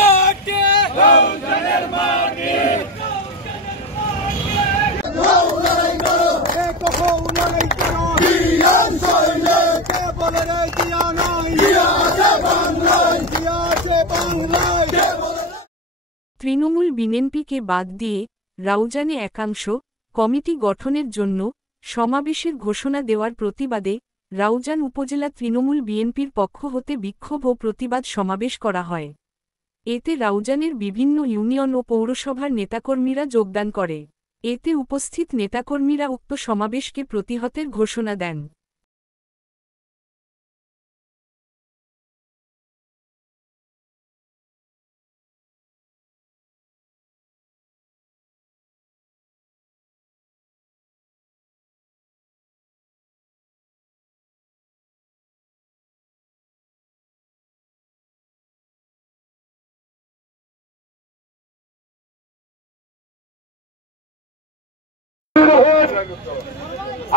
মাটি রাউজানের মাটি লড়াই করো কখন লড়াই করো বিয়ান সইলে কে বলে রে দিয়া নাই দিয়া আছে বাংলায় দিয়া আছে বাংলায় কে বলে। তৃণমূল বিএনপিকে বাদ দিয়ে রাউজানে একাংশ কমিটি গঠনের জন্য সমাবেশের ঘোষণা দেওয়ার প্রতিবাদে রাউজান উপজেলা তৃণমূল বিএনপির পক্ষ হতে বিক্ষোভ ও প্রতিবাদ সমাবেশ করা হয়। এতে রাউজানের বিভিন্ন ইউনিয়ন ও পৌরসভার নেতাকর্মীরা যোগদান করে। এতে উপস্থিত নেতাকর্মীরা উক্ত সমাবেশকে প্রতিহতের ঘোষণা দেন।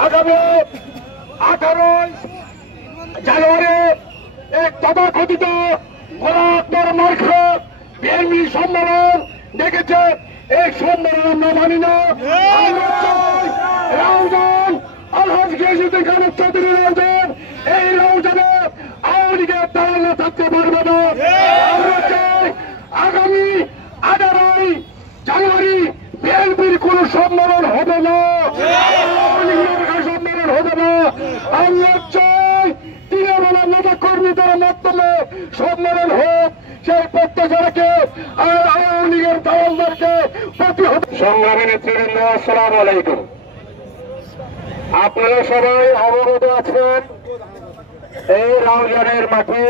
আগামী 18 জানুয়ারি এক তথাকথিত ভোলাক্তর মার্ক্স বিএনপি সম্মেলন ডেকেছে। এই সম্মেলন আমরা মানি না। রাউজান আলহাজ গিয়াসউদ্দিন খান চৌধুরী রাউজান, এই রাউজানে আওয়ামী লীগের দল না থাকতে পারবে না। আমরা চাই আগামী 18 জানুয়ারি বিএনপির কোন সম্মেলন হবে না, সম্মেলন হবে না। আমরা চাই তৃণমূলের নেতা কর্মীদের মাধ্যমে সম্মেলন হোক, সেই প্রত্যাশা রেখে আর আওয়ামী লীগের দলদেরকে প্রতিহত। সংগ্রামী নেতৃবৃন্দ, আসসালামু আলাইকুম। আপনারা সবাই অবগত আছেন এই রাউজানের মাটি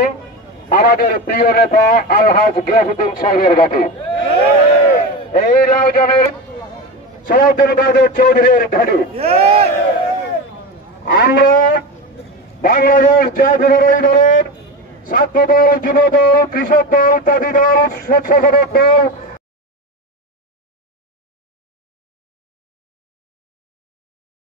আমাদের প্রিয় নেতা আলহাজ গিয়াসউদ্দিন সাহেবের ঘাটি। এই রাউজানের সৌদিন বাজার চৌধুরীর ঘাটি। আমরা বাংলাদেশ জাতীয়তাবাদী দলের ছাত্র দল, যুব দল, কৃষক দল, তাঁতি দল, স্বেচ্ছাসেবক দল